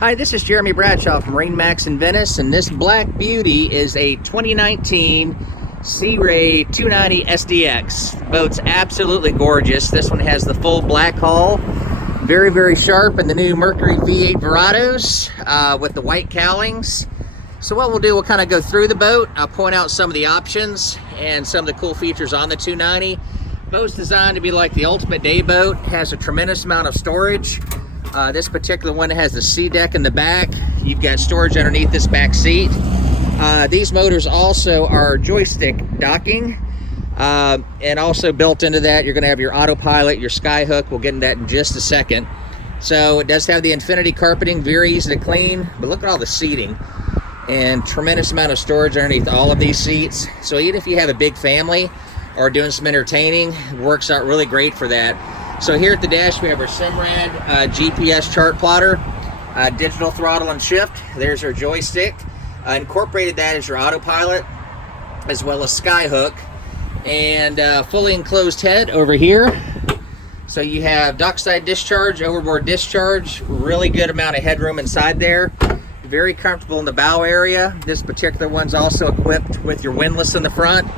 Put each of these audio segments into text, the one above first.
Hi, this is Jeremy Bradshaw from Marinemax in Venice, and this black beauty is a 2019 Sea Ray 290 SDX. The boat's absolutely gorgeous. This one has the full black hull, very, very sharp, and the new Mercury V8 Verados with the white cowlings. So what we'll do, we'll kind of go through the boat. I'll point out some of the options and some of the cool features on the 290. Boat's designed to be like the ultimate day boat. Has a tremendous amount of storage. This particular one has the sea deck in the back. You've got storage underneath this back seat. These motors also are joystick docking, and also built into that you're going to have your autopilot, your skyhook. We'll get into that in just a second. So it does have the infinity carpeting, very easy to clean, but look at all the seating and tremendous amount of storage underneath all of these seats. So even if you have a big family or doing some entertaining, it works out really great for that. So here at the dash we have our Simrad GPS chart plotter, digital throttle and shift. There's our joystick. Incorporated that as your autopilot, as well as skyhook, and fully enclosed head over here. So you have dockside discharge, overboard discharge, really good amount of headroom inside there. Very comfortable in the bow area. This particular one's also equipped with your windlass in the front.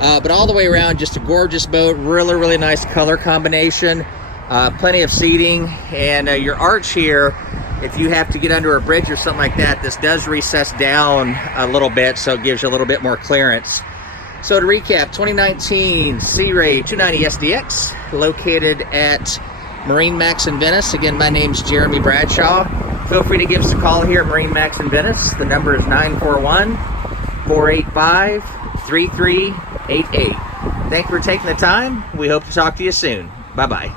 But all the way around, just a gorgeous boat. Really, really nice color combination. Plenty of seating, and your arch here, if you have to get under a bridge or something like that, this does recess down a little bit, so it gives you a little bit more clearance. So to recap, 2019 Sea Ray 290 SDX, located at Marinemax in Venice. Again, my name's Jeremy Bradshaw. Feel free to give us a call here at Marinemax in Venice. The number is 941-485-3388. Thank you for taking the time. We hope to talk to you soon. Bye-bye.